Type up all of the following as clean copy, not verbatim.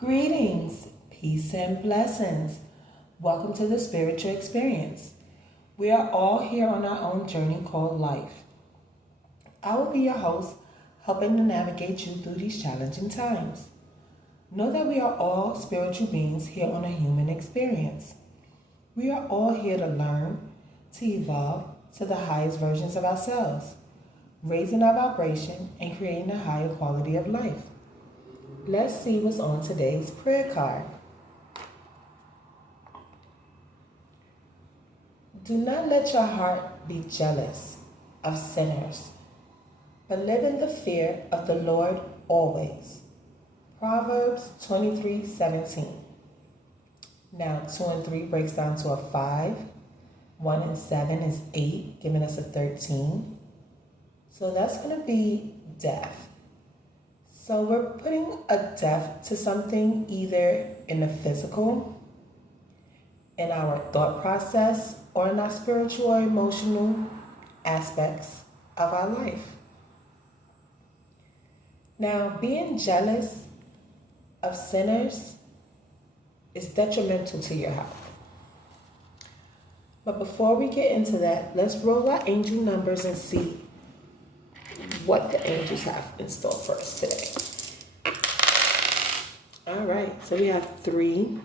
Greetings, peace and blessings. Welcome to the spiritual experience. We are all here on our own journey called life. I will be your host, helping to navigate you through these challenging times. Know that we are all spiritual beings here on a human experience. We are all here to learn, to evolve to the highest versions of ourselves, raising our vibration and creating a higher quality of life. Let's see what's on today's prayer card. Do not let your heart be jealous of sinners, but live in the fear of the Lord always. Proverbs 23:17. Now 2 and 3 breaks down to a 5. 1 and 7 is 8, giving us a 13. So that's going to be death. So we're putting a death to something either in the physical, in our thought process, or in our spiritual or emotional aspects of our life. Now, being jealous of sinners is detrimental to your health. But before we get into that, let's roll our angel numbers and see what the angels have in store for us today. All right, so we have 3,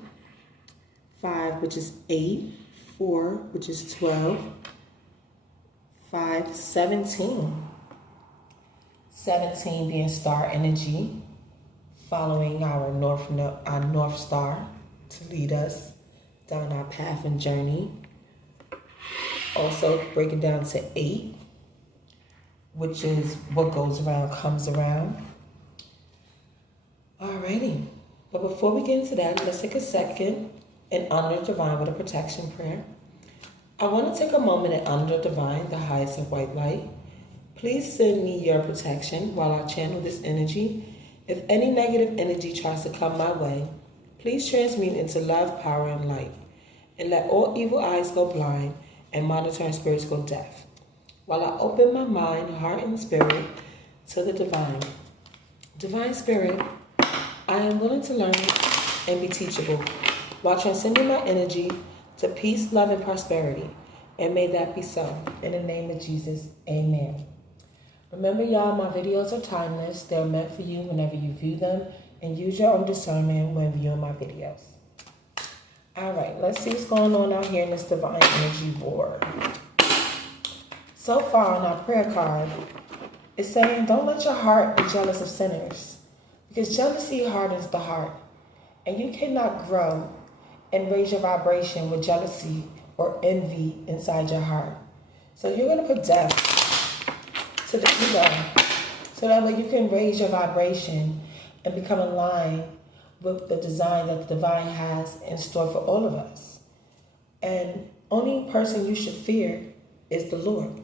5, which is 8, 4, which is 12, 5, 17. 17 being star energy, following our North Star to lead us down our path and journey. Also breaking down to 8, which is what goes around comes around. Alrighty, but before we get into that, let's take a second and honor the divine with a protection prayer. I want to take a moment and honor the divine, the highest of white light. Please send me your protection while I channel this energy. If any negative energy tries to come my way, please transmute into love, power, and light. And let all evil eyes go blind and monitoring spirits go deaf. While I open my mind, heart, and spirit to the divine. Divine Spirit, I am willing to learn and be teachable while transcending my energy to peace, love, and prosperity. And may that be so. In the name of Jesus, amen. Remember, y'all, my videos are timeless. They're meant for you whenever you view them, and use your own discernment when viewing my videos. All right, let's see what's going on out here in this divine energy war. So far on our prayer card, it's saying, don't let your heart be jealous of sinners, because jealousy hardens the heart, and you cannot grow and raise your vibration with jealousy or envy inside your heart. So you're going to put death to the ego, so that way you can raise your vibration and become aligned with the design that the divine has in store for all of us. And only person you should fear is the Lord.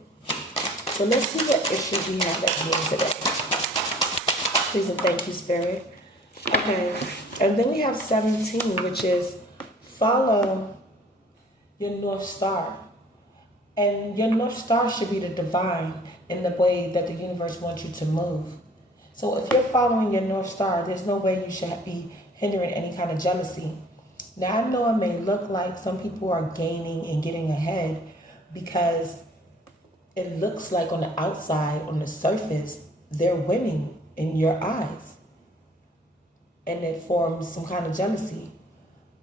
So let's see what issues we have at hand today. Please and thank you, Spirit. Okay, and then we have 17, which is follow your North Star. And your North Star should be the divine in the way that the universe wants you to move. So if you're following your North Star, there's no way you should be hindering any kind of jealousy. Now, I know it may look like some people are gaining and getting ahead because it looks like on the outside, on the surface, they're winning in your eyes. And it forms some kind of jealousy.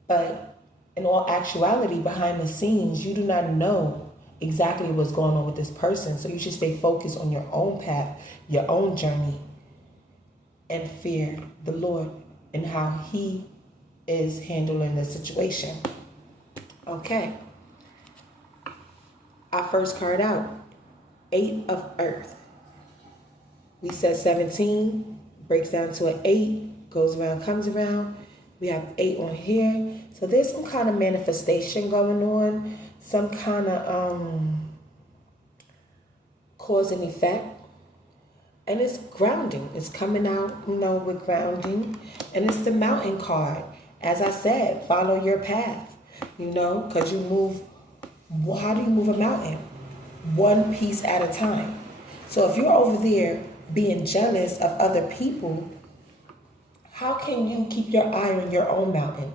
But in all actuality, behind the scenes, you do not know exactly what's going on with this person. So you should stay focused on your own path, your own journey, and fear the Lord and how He is handling the situation. Okay. Our first card out, 8 of Earth. We said 17 breaks down to an 8, goes around, comes around. We have 8 on here. So there's some kind of manifestation going on, some kind of cause and effect. And it's grounding. It's coming out, with grounding. And it's the mountain card. As I said, follow your path, because you move. How do you move a mountain? One piece at a time. So if you're over there being jealous of other people, How can you keep your eye on your own mountain?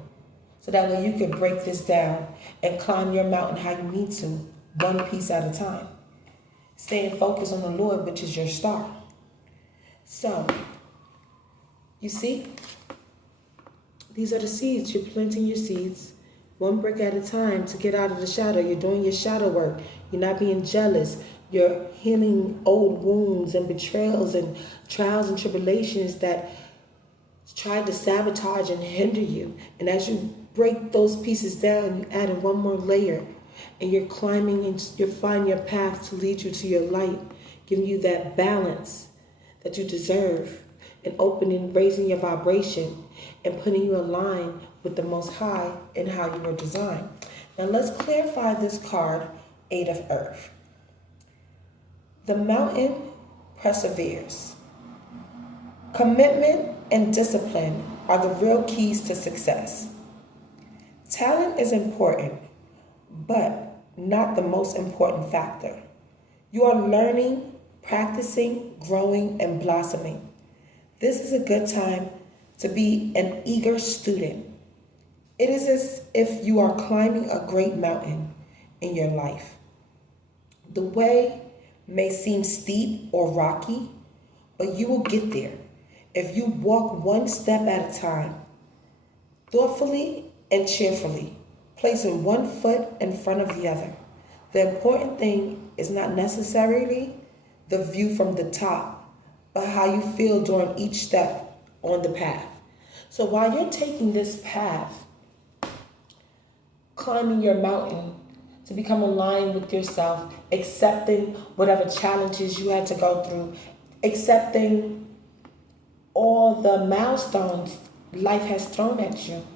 So that way you can break this down and climb your mountain how you need to, one piece at a time. Staying focused on the Lord, which is your star. So, you see, these are the seeds. You're planting your seeds one brick at a time to get out of the shadow. You're doing your shadow work. You're not being jealous. You're healing old wounds and betrayals and trials and tribulations that tried to sabotage and hinder you. And as you break those pieces down, you add in one more layer, and you're climbing and you're finding your path to lead you to your light, giving you that balance that you deserve, and opening, raising your vibration, and putting you in line with the Most High and how you were designed. Now let's clarify this card, Eight of Earth. The mountain perseveres. Commitment and discipline are the real keys to success. Talent is important, but not the most important factor. You are learning, practicing, growing, and blossoming. This is a good time to be an eager student. It is as if you are climbing a great mountain in your life. The way may seem steep or rocky, but you will get there if you walk one step at a time, thoughtfully and cheerfully, placing one foot in front of the other. The important thing is not necessarily the view from the top, but how you feel during each step on the path. So while you're taking this path, climbing your mountain to become aligned with yourself, accepting whatever challenges you had to go through, accepting all the milestones life has thrown at you.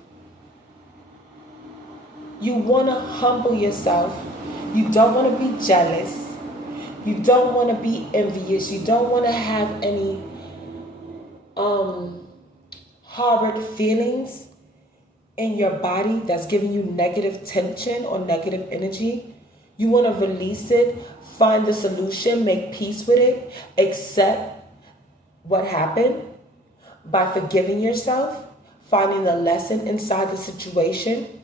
You want to humble yourself. You don't want to be jealous. You don't want to be envious. You don't want to have any harbored feelings in your body that's giving you negative tension or negative energy. You want to release it, find the solution, make peace with it, accept what happened by forgiving yourself, finding the lesson inside the situation,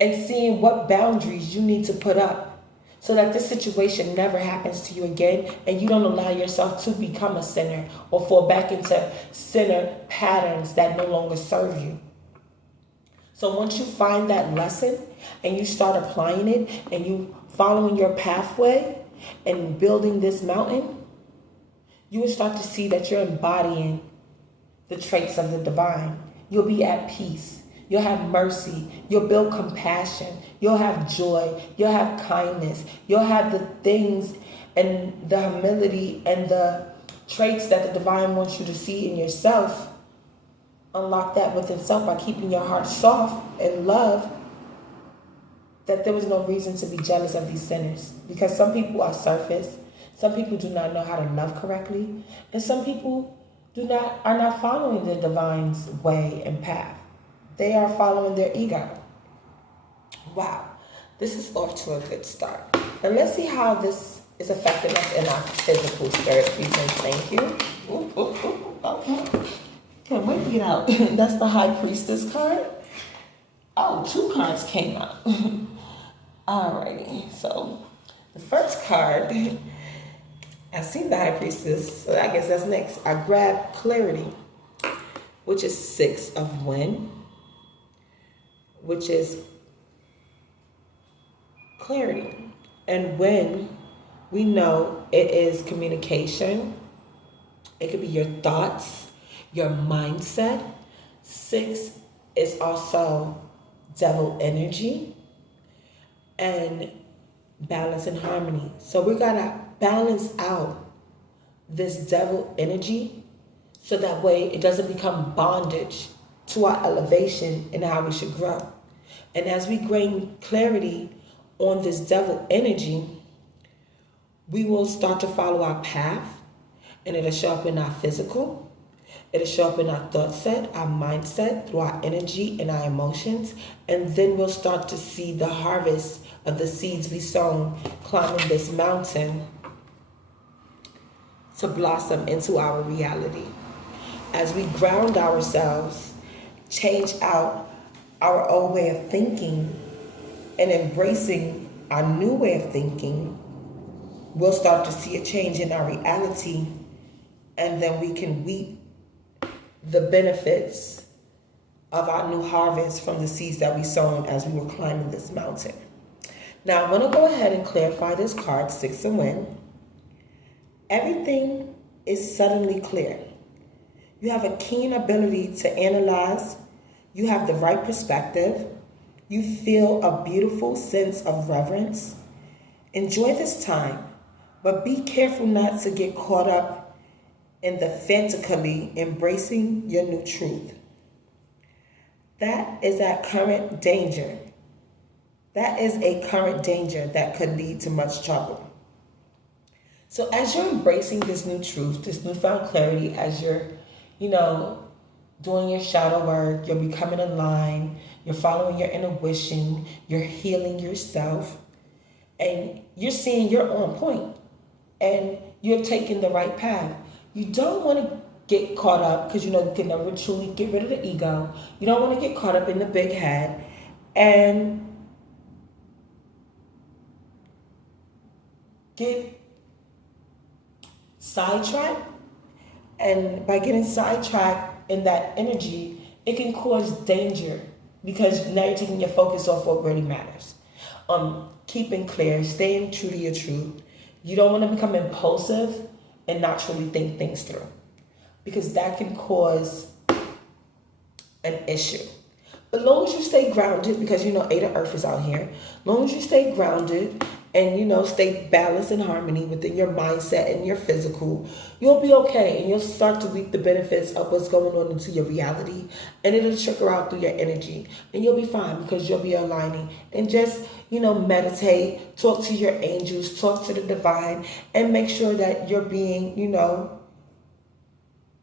and seeing what boundaries you need to put up so that this situation never happens to you again, and you don't allow yourself to become a sinner or fall back into sinner patterns that no longer serve you. So once you find that lesson and you start applying it and you following your pathway and building this mountain, you will start to see that you're embodying the traits of the divine. You'll be at peace. You'll have mercy. You'll build compassion. You'll have joy. You'll have kindness. You'll have the things and the humility and the traits that the divine wants you to see in yourself. Unlock that within self by keeping your heart soft and love, that there was no reason to be jealous of these sinners. Because some people are surface. Some people do not know how to love correctly. And some people are not following the divine's way and path. They are following their ego. Wow, this is off to a good start. Now let's see how this is affecting us in our physical spirit. Thank you. Okay. Can't wait to get out. That's the High Priestess card. Oh, 2 cards came out. Alrighty, so the first card, I see the High Priestess, so I guess that's next. I grabbed Clarity, which is 6 of Wind, which is clarity. And when we know it is communication, it could be your thoughts, your mindset. 6 is also devil energy and balance and harmony. So we gotta balance out this devil energy so that way it doesn't become bondage to our elevation and how we should grow. And as we gain clarity on this devil energy, we will start to follow our path, and it'll show up in our physical, it'll show up in our thought set, our mindset, through our energy and our emotions, and then we'll start to see the harvest of the seeds we sown climbing this mountain to blossom into our reality. as we ground ourselves, change out our old way of thinking, and embracing our new way of thinking, we'll start to see a change in our reality, and then we can reap the benefits of our new harvest from the seeds that we sown as we were climbing this mountain. Now, I want to go ahead and clarify this card, Six of Wands. Everything is suddenly clear. You have a keen ability to analyze. You have the right perspective. You feel a beautiful sense of reverence. Enjoy this time, but be careful not to get caught up in the frantically embracing your new truth. That is a current danger. That is a current danger that could lead to much trouble. So as you're embracing this new truth, this newfound clarity, as you're, doing your shadow work, you're becoming aligned, you're following your intuition, you're healing yourself, and you're seeing you're on point and you're taking the right path. You don't want to get caught up because you can never truly get rid of the ego. You don't want to get caught up in the big head and get sidetracked. And by getting sidetracked in that energy, it can cause danger because now you're taking your focus off what really matters. Keeping clear, staying true to your truth. You don't want to become impulsive and not truly think things through, because that can cause an issue. But as long as you stay grounded, because Eight of Earth is out here, as long as you stay grounded and stay balanced and harmony within your mindset and your physical, you'll be okay, and you'll start to reap the benefits of what's going on into your reality, and it'll trickle out through your energy, and you'll be fine because you'll be aligning. And just meditate, talk to your angels, talk to the divine, and make sure that you're being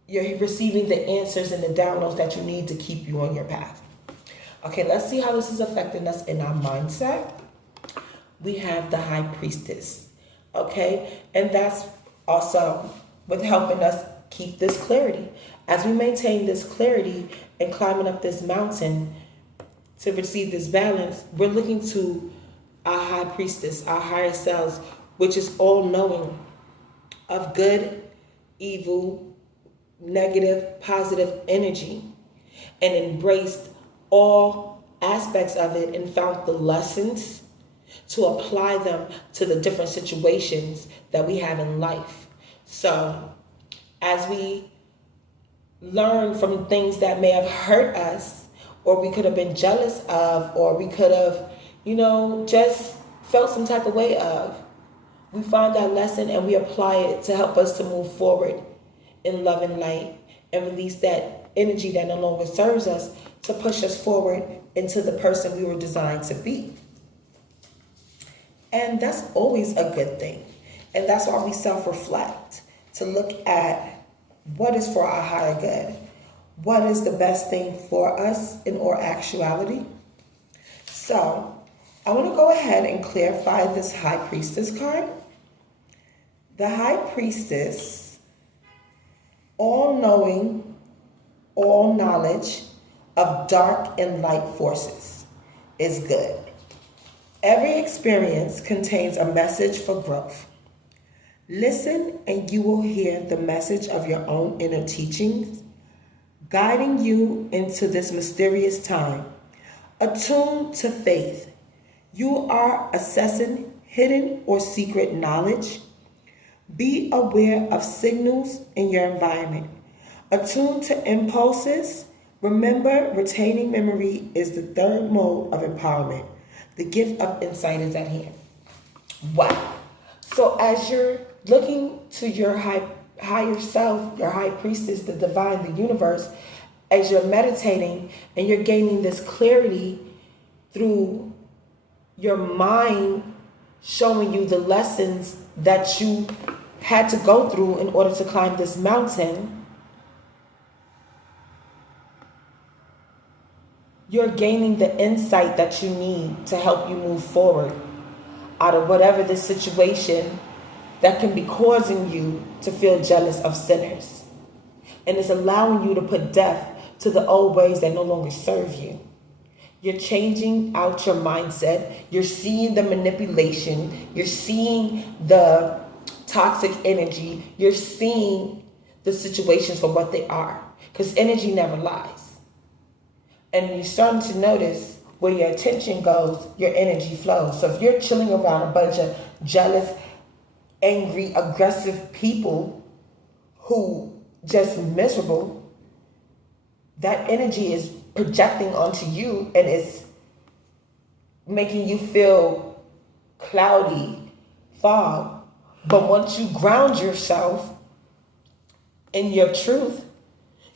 you're receiving the answers and the downloads that you need to keep you on your path. Okay, let's see how this is affecting us in our mindset. We have the High Priestess, okay? And that's also with helping us keep this clarity. As we maintain this clarity and climbing up this mountain to receive this balance, we're looking to our High Priestess, our higher selves, which is all knowing of good, evil, negative, positive energy, and embraced all aspects of it and found the lessons to apply them to the different situations that we have in life. So as we learn from things that may have hurt us, or we could have been jealous of, or we could have, just felt some type of way of, we find that lesson and we apply it to help us to move forward in love and light and release that energy that no longer serves us to push us forward into the person we were designed to be. And that's always a good thing. And that's why we self-reflect, to look at what is for our higher good. What is the best thing for us in our actuality? So I want to go ahead and clarify this High Priestess card. The High Priestess, all-knowing, all knowledge of dark and light forces, is good. Every experience contains a message for growth. Listen and you will hear the message of your own inner teachings, guiding you into this mysterious time. Attuned to faith, you are assessing hidden or secret knowledge. Be aware of signals in your environment. Attuned to impulses. Remember, retaining memory is the third mode of empowerment. The gift of insight is at hand. Wow. So as you're looking to your higher self, your High Priestess, the divine, the universe, as you're meditating and you're gaining this clarity through your mind showing you the lessons that you had to go through in order to climb this mountain, you're gaining the insight that you need to help you move forward out of whatever the situation that can be causing you to feel jealous of sinners. And it's allowing you to put death to the old ways that no longer serve you. You're changing out your mindset. You're seeing the manipulation. You're seeing the toxic energy. You're seeing the situations for what they are. Because energy never lies. And you're starting to notice where your attention goes, your energy flows. So if you're chilling around a bunch of jealous, angry, aggressive people who just miserable, that energy is projecting onto you and it's making you feel cloudy, fog. But once you ground yourself in your truth,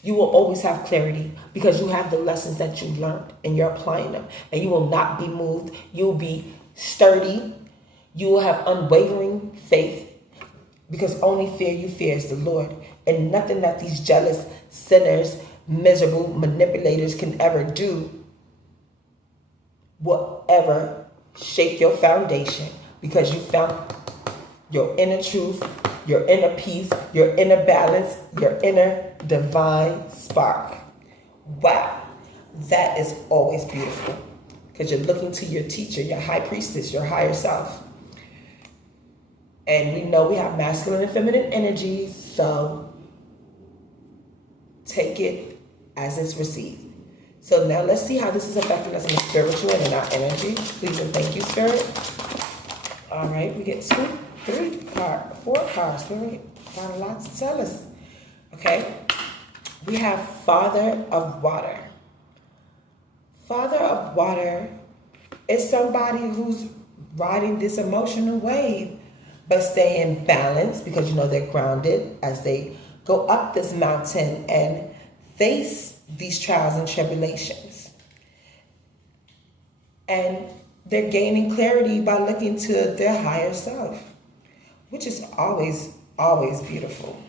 you will always have clarity because you have the lessons that you learned and you're applying them. And you will not be moved. You will be sturdy. You will have unwavering faith because only fear you fear is the Lord. And nothing that these jealous sinners, miserable manipulators can ever do will ever shake your foundation because you found your inner truth, your inner peace, your inner balance, your inner divine spark. Wow, that is always beautiful because you're looking to your teacher, your high priestess, your higher self. And we know we have masculine and feminine energies, so take it as it's received. So now let's see how this is affecting us in the spiritual and in our energy. Please and thank you, Spirit. All right, we get 2, 3 cards, 4 cards. Spirit got a lot to tell us. Okay, we have Father of Water. Father of Water is somebody who's riding this emotional wave, but stay in balance because you know they're grounded as they go up this mountain and face these trials and tribulations. And they're gaining clarity by looking to their higher self, which is always, always beautiful.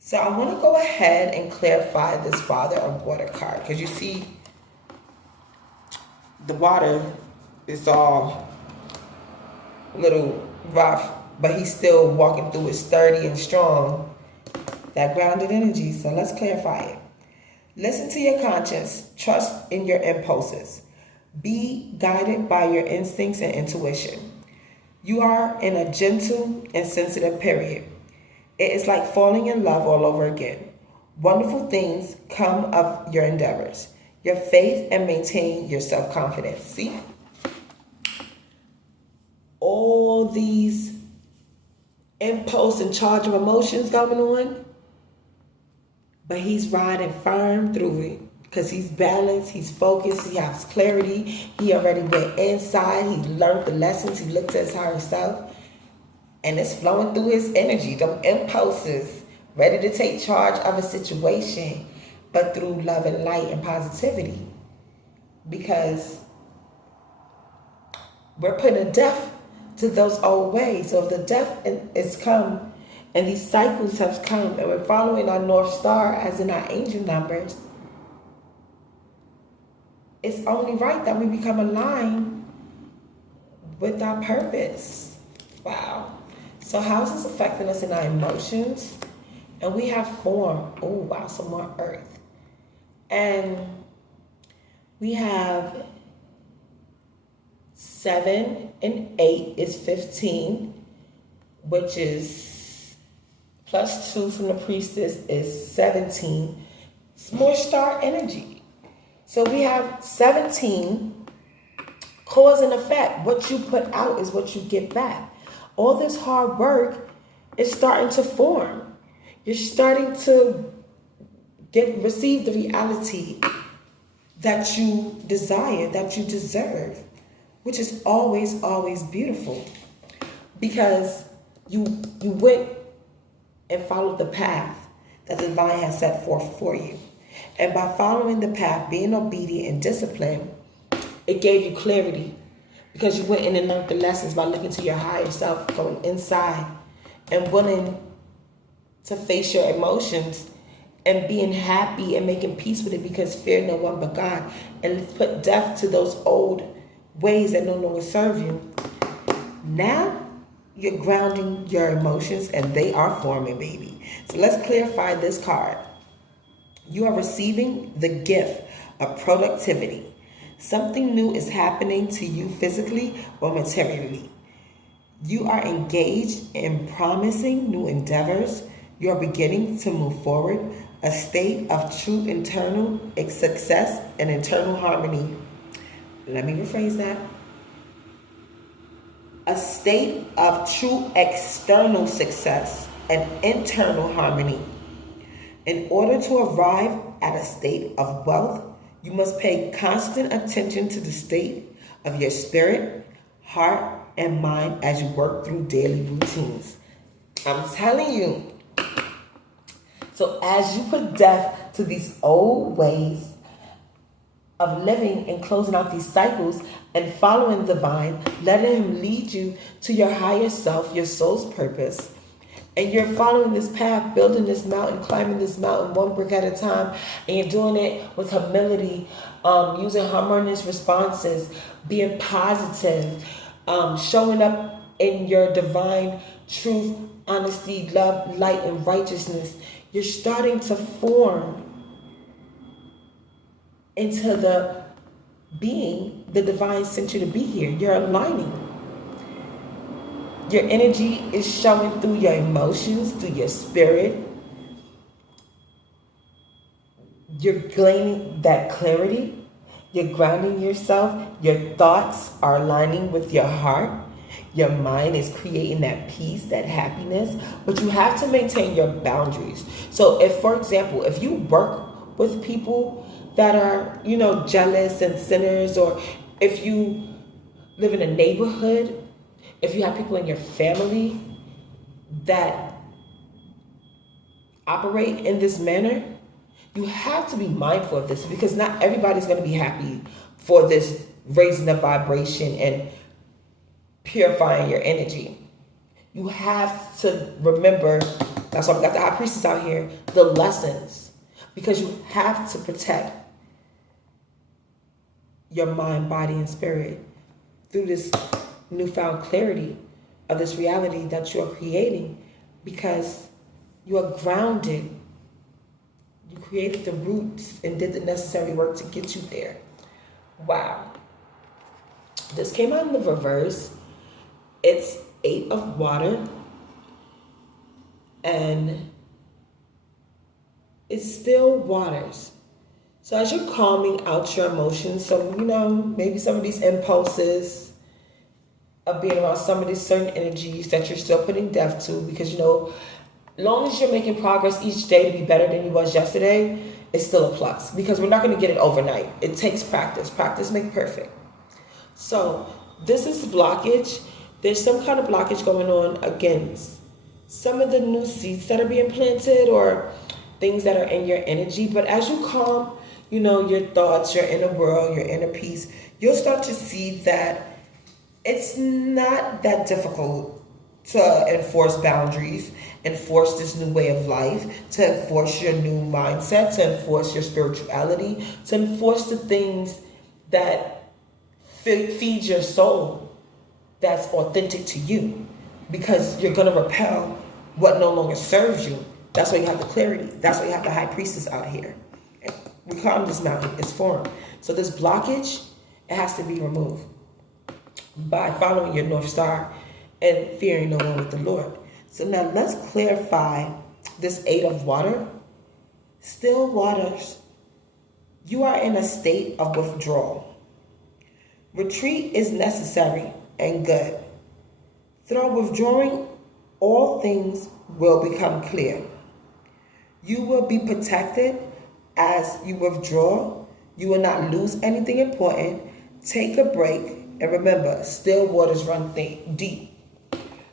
So I want to go ahead and clarify this Father of Water card because you see the water is all a little rough, but he's still walking through it sturdy and strong. That grounded energy. So let's clarify it. Listen to your conscience. Trust in your impulses. Be guided by your instincts and intuition. You are in a gentle and sensitive period. It is like falling in love all over again. Wonderful things come of your endeavors, your faith, and maintain your self-confidence. See? All these impulse and charge of emotions going on, but he's riding firm through it because he's balanced, he's focused, he has clarity. He already went inside, he learned the lessons, he looked at his higher self, and it's flowing through his energy, them impulses, ready to take charge of a situation, but through love and light and positivity. Because we're putting a death to those old ways. So if the death is come and these cycles have come and we're following our North Star as in our angel numbers, it's only right that we become aligned with our purpose. Wow. So how is this affecting us in our emotions? And we have form. Oh, wow, some more earth. And we have 7 and 8 is 15, which is plus 2 from the priestess is 17. It's more star energy. So we have 17, cause and effect. What you put out is what you get back. All this hard work is starting to form. You're starting to receive the reality that you desire, that you deserve, which is always, always beautiful. Because you went and followed the path that the divine has set forth for you. And by following the path, being obedient and disciplined, it gave you clarity. Because you went in and learned the lessons by looking to your higher self, going inside and willing to face your emotions and being happy and making peace with it because fear no one but God. And let's put death to those old ways that no longer serve you. Now, You're grounding your emotions and they are forming, baby. So let's clarify this card. You are receiving the gift of productivity. Something new is happening to you physically or materially. You are engaged in promising new endeavors. You are beginning to move forward, a state of true internal success and internal harmony. Let me rephrase that. A state of true external success and internal harmony. In order to arrive at a state of wealth, you must pay constant attention to the state of your spirit, heart, and mind as you work through daily routines. I'm telling you. So as you put death to these old ways of living and closing out these cycles and following the divine, letting him lead you to your higher self, your soul's purpose, and you're following this path, building this mountain, climbing this mountain one brick at a time, and you're doing it with humility, using harmonious responses, being positive, showing up in your divine truth, honesty, love, light, and righteousness. You're starting to form into the being the divine sent you to be here. You're aligning. Your energy is showing through your emotions, through your spirit. You're gaining that clarity. You're grounding yourself. Your thoughts are aligning with your heart. Your mind is creating that peace, that happiness. But you have to maintain your boundaries. So if, for example, if you work with people that are, jealous and sinners, or if you live in a neighborhood, if you have people in your family that operate in this manner, you have to be mindful of this, because not everybody's going to be happy for this raising the vibration and purifying your energy. You have to remember, that's why we got the high priestess out here, the lessons, because you have to protect your mind, body, and spirit through this newfound clarity of this reality that you're creating, because you are grounded. You created the roots and did the necessary work to get you there. Wow. This came out in the reverse. It's 8 of water, and it's still waters. So as you're calming out your emotions, so maybe some of these impulses of being around some of these certain energies that you're still putting death to, because long as you're making progress each day to be better than you was yesterday, it's still a plus, because we're not going to get it overnight. It takes practice. Practice makes perfect. So this is blockage. There's some kind of blockage going on against some of the new seeds that are being planted, or things that are in your energy. But as you calm, your thoughts, your inner world, your inner peace, you'll start to see that it's not that difficult to enforce boundaries, enforce this new way of life, to enforce your new mindset, to enforce your spirituality, to enforce the things that feed your soul, that's authentic to you, because you're going to repel what no longer serves you. That's why you have the clarity. That's why you have the high priestess out here. We call this mountain. It's formed. So this blockage, it has to be removed by following your North Star and fearing no one with the Lord. So now let's clarify this 8 of water. Still waters. You are in a state of withdrawal. Retreat is necessary and good. Through withdrawing, all things will become clear. You will be protected as you withdraw. You will not lose anything important. Take a break, and remember, still waters run deep.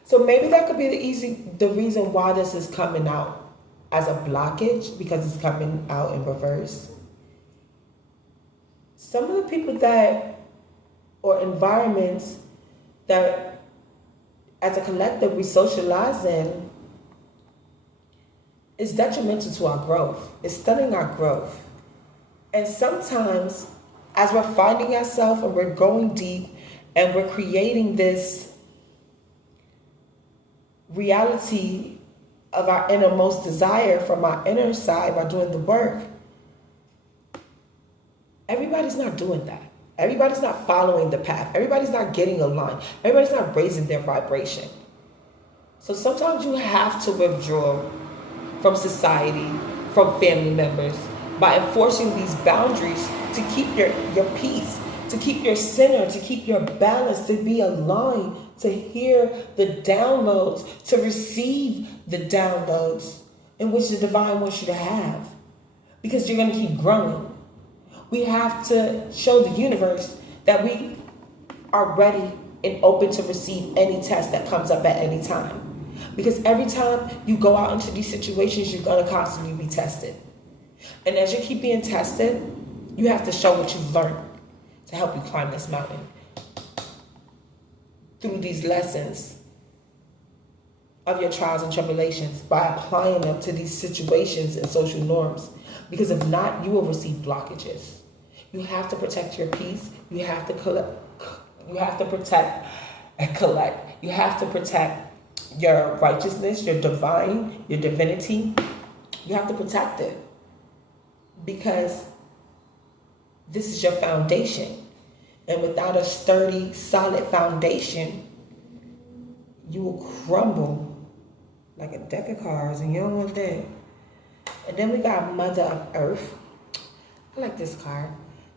So maybe that could be the reason why this is coming out as a blockage, because it's coming out in reverse. Some of the people or environments that as a collective we socialize in is detrimental to our growth. It's stunning our growth. And sometimes as we're finding ourselves and we're going deep and we're creating this reality of our innermost desire from our inner side by doing the work, everybody's not doing that. Everybody's not following the path. Everybody's not getting aligned. Everybody's not raising their vibration. So sometimes you have to withdraw from society, from family members, by enforcing these boundaries to keep your peace, to keep your center, to keep your balance, to be aligned, to hear the downloads, to receive the downloads in which the divine wants you to have. Because you're going to keep growing. We have to show the universe that we are ready and open to receive any test that comes up at any time. Because every time you go out into these situations, you're going to constantly be tested. And as you keep being tested, you have to show what you've learned to help you climb this mountain. Through these lessons of your trials and tribulations, by applying them to these situations and social norms. Because if not, you will receive blockages. You have to protect your peace. You have to collect. You have to protect and collect. You have to protect your righteousness, your divine, your divinity. You have to protect it. Because this is your foundation. And without a sturdy, solid foundation, you will crumble like a deck of cards, and you don't want that. And then we got Mother of Earth. I like this card.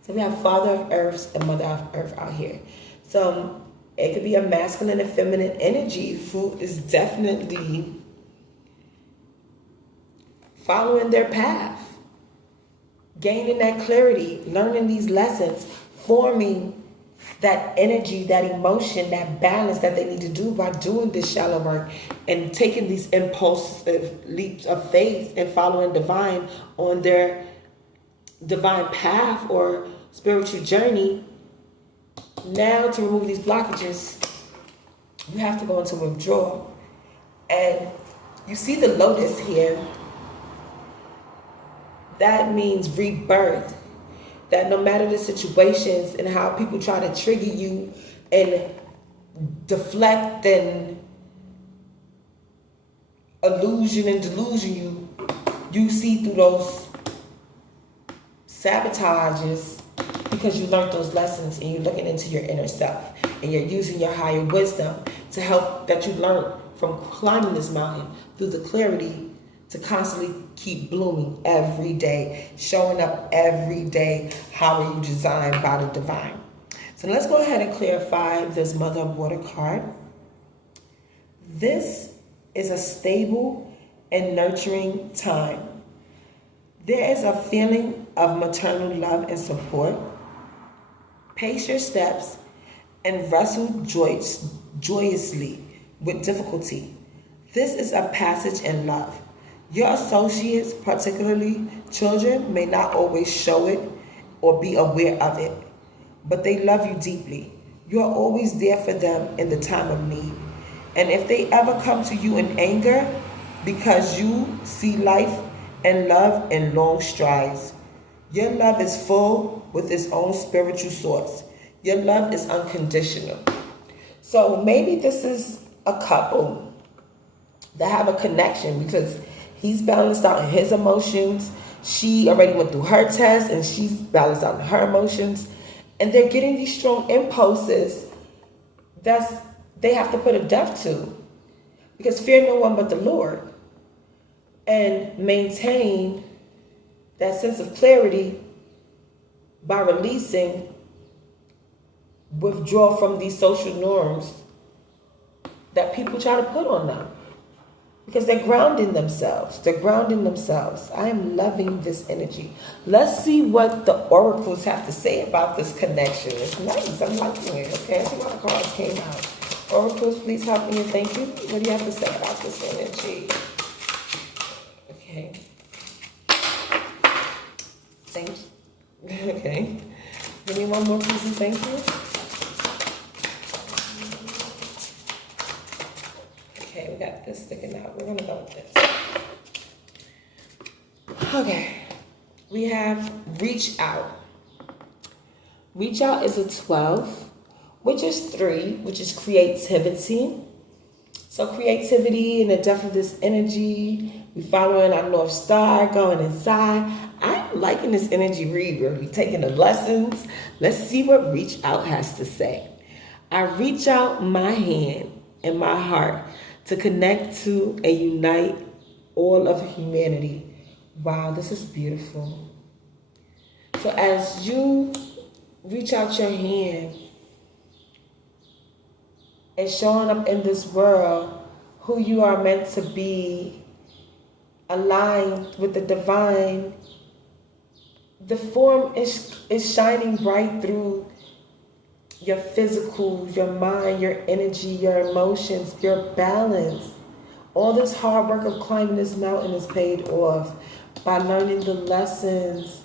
So we have Father of Earth and Mother of Earth out here. So it could be a masculine and feminine energy who is definitely following their path, gaining that clarity, learning these lessons, forming that energy, that emotion, that balance that they need to do by doing this shallow work and taking these impulsive leaps of faith and following divine on their divine path or spiritual journey. Now, to remove these blockages, you have to go into withdrawal. And you see the lotus here. That means rebirth. That no matter the situations and how people try to trigger you and deflect and illusion and delusion you, you see through those sabotages because you learned those lessons and you're looking into your inner self and you're using your higher wisdom to help that you learned from climbing this mountain through the clarity to constantly keep blooming every day, showing up every day. How are you designed by the divine? So let's go ahead and clarify this Mother of Water card. This is a stable and nurturing time. There is a feeling of maternal love and support. Pace your steps and wrestle joyously with difficulty. This is a passage in love. Your associates, particularly children, may not always show it or be aware of it, but they love you deeply. You are always there for them in the time of need. And if they ever come to you in anger because you see life and love in long strides, your love is full with its own spiritual source. Your love is unconditional. So maybe this is a couple that have a connection because he's balanced out in his emotions. She already went through her test and she's balanced out in her emotions. And they're getting these strong impulses that they have to put a depth to. Because fear no one but the Lord. And maintain that sense of clarity by releasing, withdraw from these social norms that people try to put on them. Because they're grounding themselves. They're grounding themselves. I am loving this energy. Let's see what the oracles have to say about this connection. It's nice. I'm liking it. Okay, I see why the cards came out. Oracles, please help me and thank you. What do you have to say about this energy? Okay. Thank you. Okay. Give me one more, please, and thank you. Okay, we got this sticking out. We're going to go with this. Okay. We have reach out. Reach out is a 12, which is 3, which is creativity. So creativity and the depth of this energy, we following our North Star, going inside. I'm liking this energy read. We're taking the lessons. Let's see what Reach Out has to say. I reach out my hand and my heart to connect to and unite all of humanity. Wow, this is beautiful. So as you reach out your hand and showing up in this world who you are meant to be, aligned with the divine, the form is shining bright through your physical, your mind, your energy, your emotions, your balance. All this hard work of climbing this mountain is paid off by learning the lessons.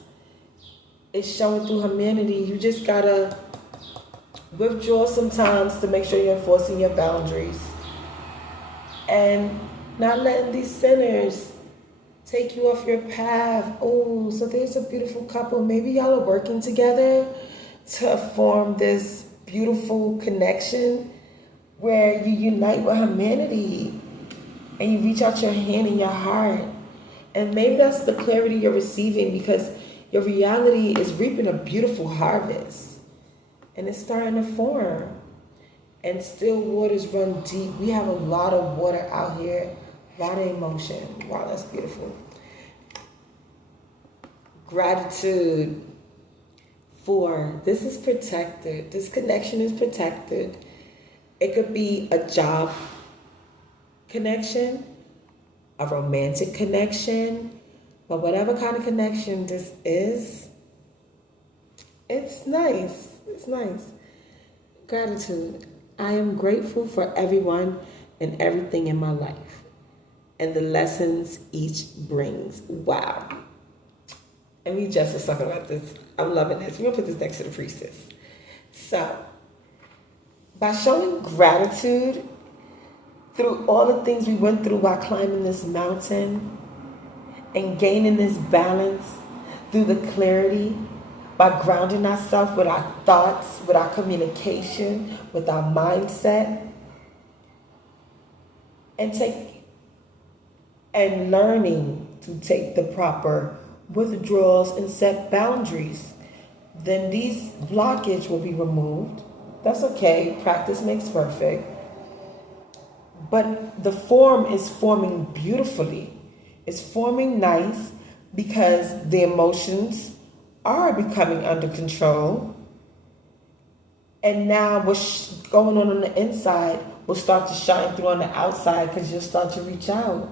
It's showing through humanity. You just gotta withdraw sometimes to make sure you're enforcing your boundaries and not letting these sinners take you off your path. Oh, so there's a beautiful couple. Maybe y'all are working together to form this beautiful connection where you unite with humanity and you reach out your hand and your heart. And maybe that's the clarity you're receiving because your reality is reaping a beautiful harvest and it's starting to form. And still waters run deep. We have a lot of water out here, a lot of emotion. Wow, that's beautiful. Gratitude. 4, this is protected. This connection is protected. It could be a job connection, a romantic connection, but whatever kind of connection this is, it's nice. It's nice. Gratitude. I am grateful for everyone and everything in my life and the lessons each brings. Wow. And we just was talking about this. I'm loving this. We're going to put this next to the priestess. So, by showing gratitude through all the things we went through while climbing this mountain and gaining this balance through the clarity, by grounding ourselves with our thoughts, with our communication, with our mindset, and learning to take the proper withdrawals and set boundaries, then these blockage will be removed. That's okay. Practice makes perfect. But the form is forming beautifully. It's forming nice because the emotions are becoming under control. And now what's going on the inside will start to shine through on the outside because you'll start to reach out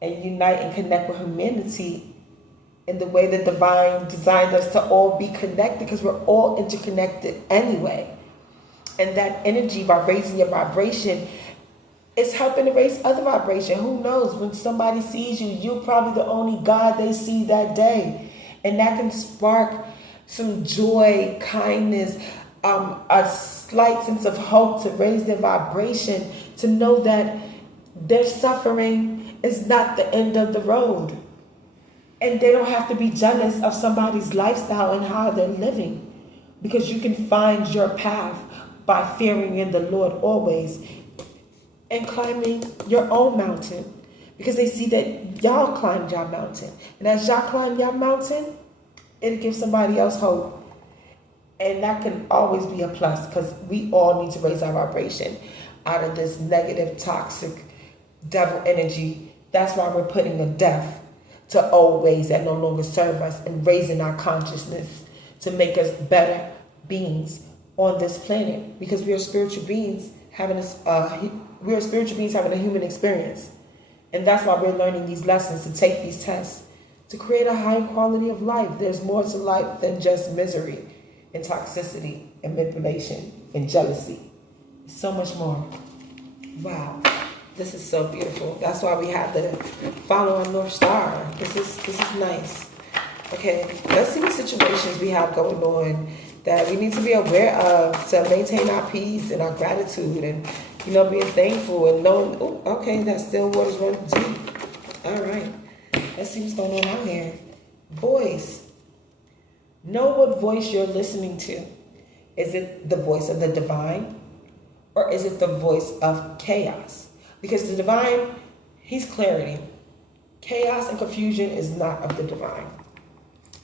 and unite and connect with humanity in the way the divine designed us to all be connected because we're all interconnected anyway. And that energy, by raising your vibration, is helping to raise other vibration. Who knows? When somebody sees you, you're probably the only God they see that day. And that can spark some joy, kindness, a slight sense of hope to raise their vibration, to know that their suffering is not the end of the road. And they don't have to be jealous of somebody's lifestyle and how they're living. Because you can find your path by fearing in the Lord always and climbing your own mountain. Because they see that y'all climbed your mountain. And as y'all climb your mountain, it'll give somebody else hope. And that can always be a plus because we all need to raise our vibration out of this negative, toxic, devil energy. That's why we're putting a death to old ways that no longer serve us and raising our consciousness to make us better beings on this planet, because we are spiritual beings having a human experience. And that's why we're learning these lessons, to take these tests, to create a high quality of life. There's more to life than just misery and toxicity and manipulation and jealousy. So much more. Wow. This is so beautiful. That's why we have to follow our North Star. This is nice. Okay, let's see what situations we have going on that we need to be aware of to maintain our peace and our gratitude and, being thankful and knowing, okay, that still waters run deep. All right. Let's see what's going on out here. Voice. Know what voice you're listening to. Is it the voice of the divine? or is it the voice of chaos? Because the divine, he's clarity. Chaos and confusion is not of the divine.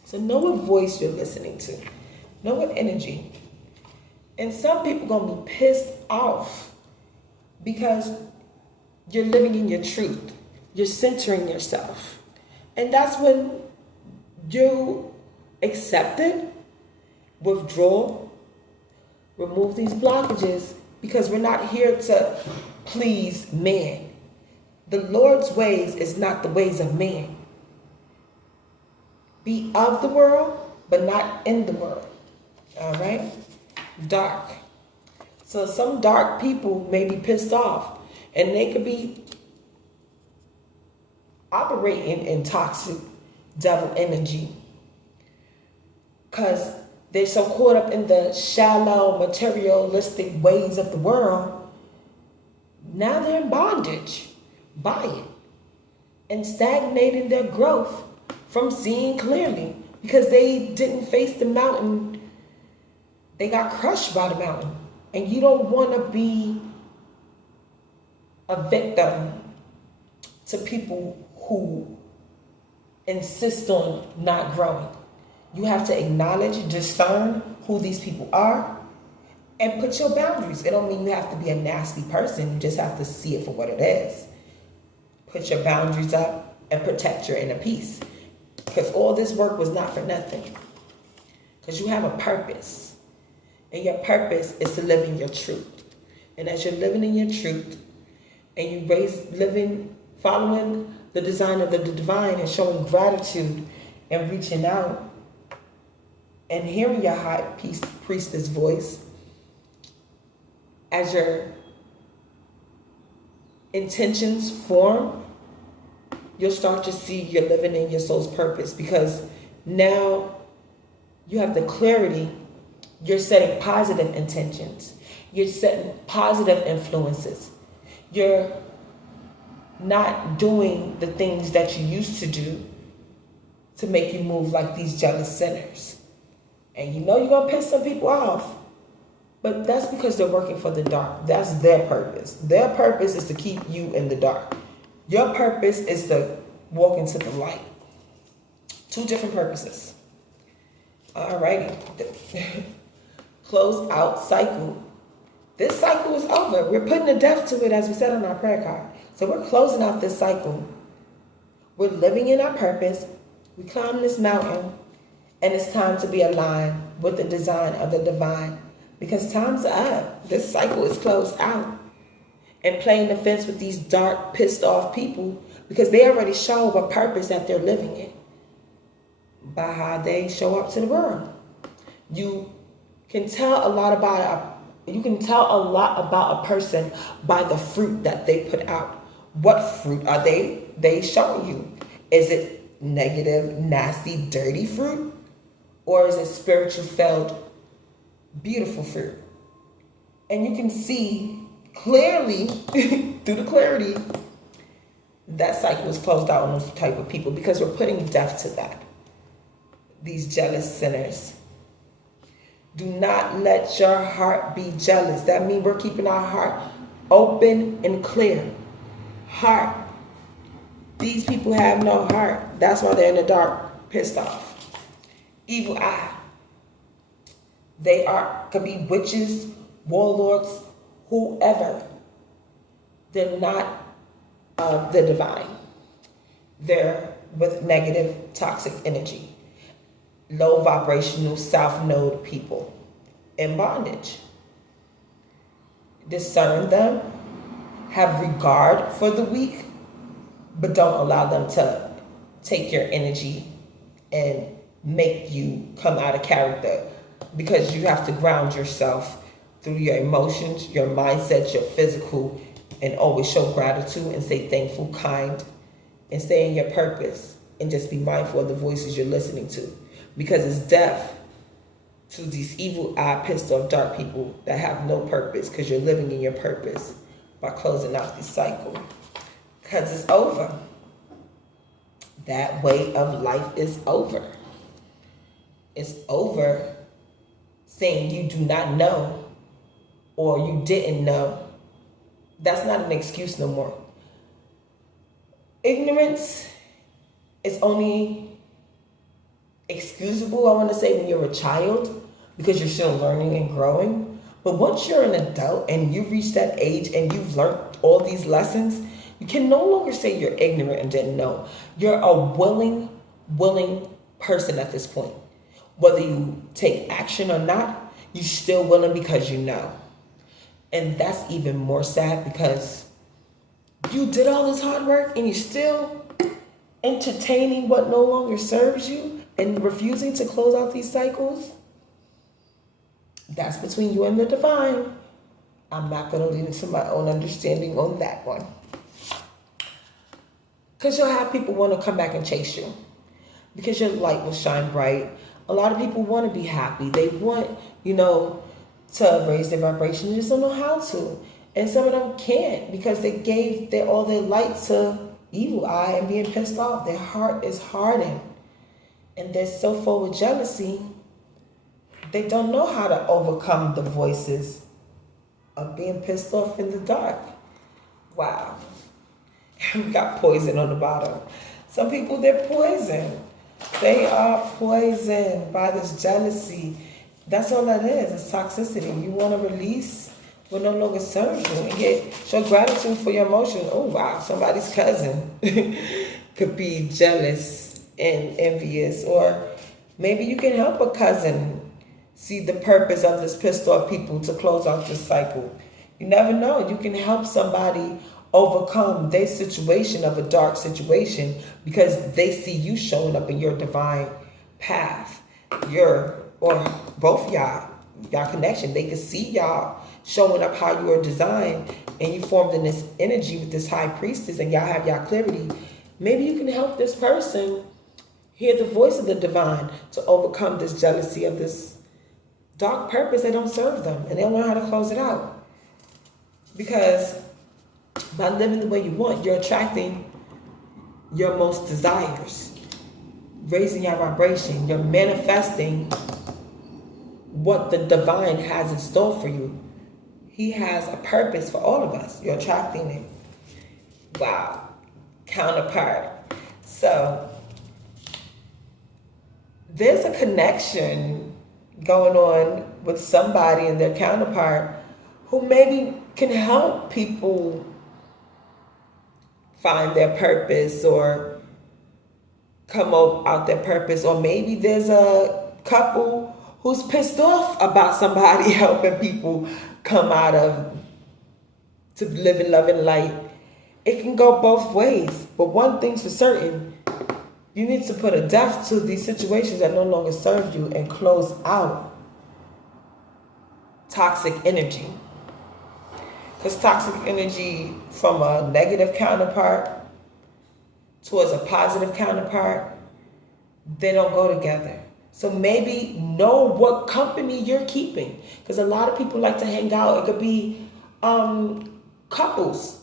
So know what voice you're listening to. Know what energy. And some people going to be pissed off because you're living in your truth. You're centering yourself. And that's when you accept it, withdraw, remove these blockages, because we're not here to please man. The Lord's ways is not the ways of man. Be of the world, but not in the world. All right? Dark. So some dark people may be pissed off, and they could be operating in toxic devil energy because they're so caught up in the shallow, materialistic ways of the world. Now they're in bondage by it and stagnating their growth from seeing clearly because they didn't face the mountain. They got crushed by the mountain. And you don't want to be a victim to people who insist on not growing. You have to acknowledge, discern who these people are, and put your boundaries. It don't mean you have to be a nasty person. You just have to see it for what it is. Put your boundaries up and protect your inner peace. Because all this work was not for nothing. Because you have a purpose. And your purpose is to live in your truth. And as you're living in your truth, and you following the design of the divine and showing gratitude and reaching out and hearing your high priestess voice, as your intentions form, you'll start to see you're living in your soul's purpose, because now you have the clarity. You're setting positive intentions. You're setting positive influences. You're not doing the things that you used to do to make you move like these jealous sinners. And you know you're going to piss some people off, but that's because they're working for the dark. That's their purpose. Their purpose is to keep you in the dark. Your purpose is to walk into the light. Two different purposes. Alrighty. Close out cycle. This cycle is over. We're putting a death to it, as we said on our prayer card. So we're closing out this cycle. We're living in our purpose. We climb this mountain, and it's time to be aligned with the design of the divine, because time's up. This cycle is closed out. And playing the fence with these dark, pissed off people, because they already show a purpose that they're living in by how they show up to the world. You can tell a lot about a person by the fruit that they put out. What fruit are they showing you? Is it negative, nasty, dirty fruit? Or is it spiritual filled, beautiful fruit? And you can see clearly through the clarity that cycle is closed out on those type of people, because we're putting death to that. These jealous sinners. Do not let your heart be jealous. That means we're keeping our heart open and clear. Heart. These people have no heart. That's why they're in the dark, pissed off. Evil eye. They could be witches, warlords, whoever. They're not of the divine. They're with negative, toxic energy. Low vibrational South Node people in bondage. Discern them, have regard for the weak, but don't allow them to take your energy and make you come out of character, because you have to ground yourself through your emotions, your mindset, your physical, and always show gratitude and stay thankful, kind, and stay in your purpose, and just be mindful of the voices you're listening to. Because it's death to these evil eye, pissed off, dark people that have no purpose, because you're living in your purpose by closing out this cycle. Because it's over. That way of life is over. It's over saying you do not know or you didn't know, that's not an excuse no more. Ignorance is only excusable, I want to say, when you're a child because you're still learning and growing. But once you're an adult and you reach that age and you've learned all these lessons, you can no longer say you're ignorant and didn't know. You're a willing person at this point. Whether you take action or not, you're still willing because you know. And that's even more sad because you did all this hard work and you're still entertaining what no longer serves you and refusing to close out these cycles. That's between you and the divine. I'm not going to lead into my own understanding on that one. Because you'll have people want to come back and chase you. Because your light will shine bright. A lot of people want to be happy. They want, to raise their vibration. They just don't know how to. And some of them can't because they gave all their light to evil eye and being pissed off. Their heart is hardened. And they're so full with jealousy, they don't know how to overcome the voices of being pissed off in the dark. Wow. We got poison on the bottom. Some people, they're poisoned. They are poisoned by this jealousy. That's all that is. It's toxicity. You want to release what no longer serves you and show gratitude for your emotion. Oh, wow. Somebody's cousin could be jealous and envious. Or maybe you can help a cousin see the purpose of this pissed off people to close out this cycle. You never know. You can help somebody overcome their situation of a dark situation because they see you showing up in your divine path. Or both y'all connection. They can see y'all showing up how you are designed and you formed in this energy with this high priestess and y'all have y'all clarity. Maybe you can help this person hear the voice of the divine to overcome this jealousy of this dark purpose that don't serve them, and they'll learn how to close it out. Because by living the way you want, you're attracting your most desires, raising your vibration, you're manifesting what the divine has in store for you. He has a purpose for all of us. You're attracting it. Wow. Counterpart. So there's a connection going on with somebody and their counterpart who maybe can help people find their purpose or come out their purpose. Or maybe there's a couple who's pissed off about somebody helping people come out of, to live in love and light. It can go both ways. But one thing's for certain, you need to put a death to these situations that no longer serve you and close out toxic energy. Because toxic energy from a negative counterpart towards a positive counterpart, they don't go together. So maybe know what company you're keeping. Because a lot of people like to hang out. It could be couples,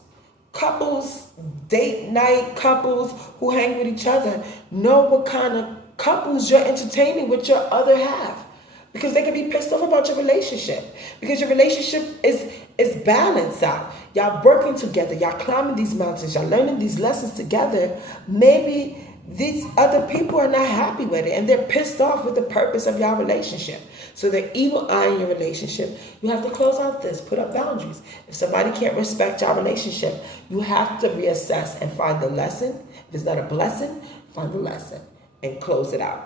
date night couples who hang with each other. Know what kind of couples you're entertaining with your other half. Because they can be pissed off about your relationship. Because your relationship is balanced out. Y'all working together. Y'all climbing these mountains. Y'all learning these lessons together. Maybe these other people are not happy with it. And they're pissed off with the purpose of your relationship. So they're evil eyeing your relationship. You have to close out this. Put up boundaries. If somebody can't respect your relationship, you have to reassess and find the lesson. If it's not a blessing, find the lesson and close it out.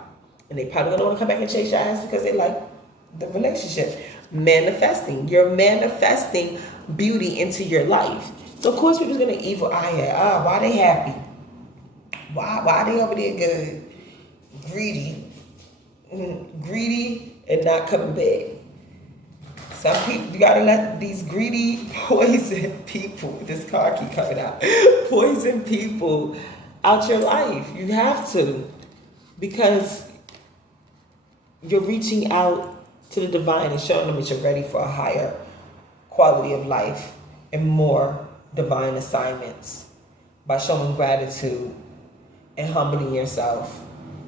And they probably gonna want to come back and chase your ass because they like the relationship. Manifesting. You're manifesting beauty into your life. So of course people's gonna evil eye it. Why they happy? Why they over there good? Greedy. Greedy and not coming back. Some people, you gotta let these greedy, poison people, this card keep coming out, poison people out your life. You have to. Because you're reaching out to the divine and showing them that you're ready for a higher quality of life and more divine assignments by showing gratitude and humbling yourself,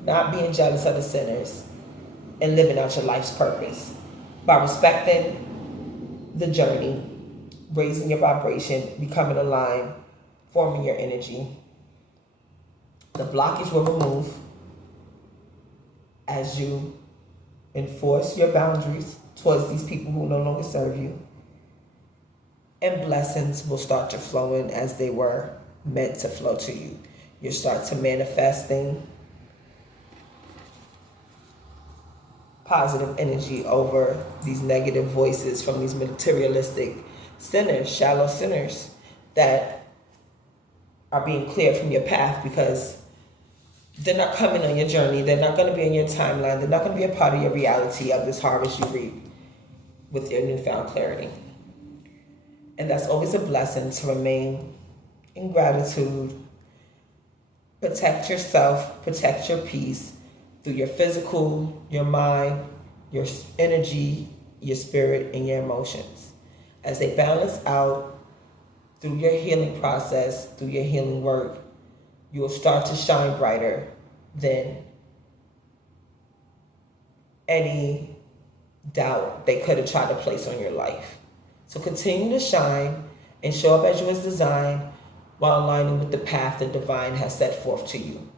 not being jealous of the sinners, and living out your life's purpose by respecting the journey, raising your vibration, becoming aligned, forming your energy. The blockage will remove as you enforce your boundaries towards these people who no longer serve you. And blessings will start to flow in as they were meant to flow to you. You'll start to manifesting positive energy over these negative voices from these materialistic sinners, shallow sinners that are being cleared from your path because they're not coming on your journey. They're not going to be in your timeline. They're not going to be a part of your reality of this harvest you reap with your newfound clarity. And that's always a blessing to remain in gratitude. Protect yourself, protect your peace through your physical, your mind, your energy, your spirit, and your emotions. As they balance out through your healing process, through your healing work, you will start to shine brighter than any doubt they could have tried to place on your life. So continue to shine and show up as you was designed while aligning with the path the divine has set forth to you.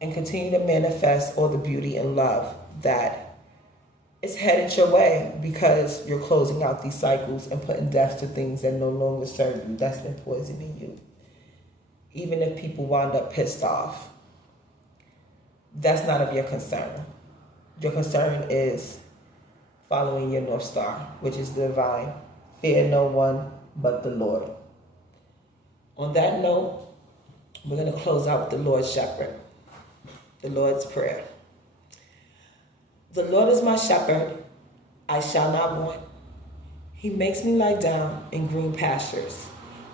And continue to manifest all the beauty and love that is headed your way because you're closing out these cycles and putting death to things that no longer serve you, that's been poisoning you. Even if people wind up pissed off, that's not of your concern. Your concern is following your North Star, which is the divine. Fear no one but the Lord. On that note, we're going to close out with the Lord's Shepherd, the Lord's Prayer. The Lord is my shepherd, I shall not want. He makes me lie down in green pastures.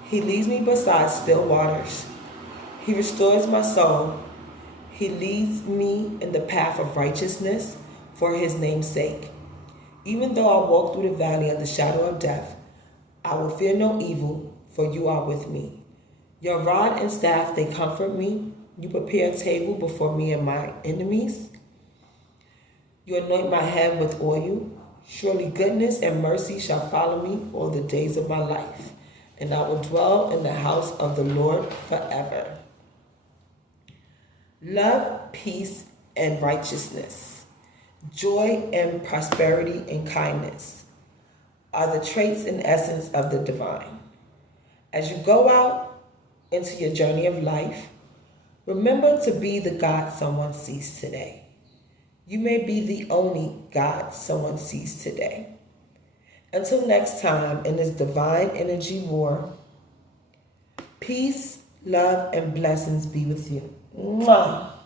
He leads me beside still waters. He restores my soul. He leads me in the path of righteousness for his name's sake. Even though I walk through the valley of the shadow of death, I will fear no evil, for you are with me. Your rod and staff, they comfort me. You prepare a table before me and my enemies. You anoint my head with oil. Surely goodness and mercy shall follow me all the days of my life, and I will dwell in the house of the Lord forever. Love, peace, and righteousness, joy and prosperity and kindness are the traits and essence of the divine. As you go out into your journey of life, remember to be the God someone sees today. You may be the only God someone sees today. Until next time in this divine energy war, peace, love, and blessings be with you. Mwah.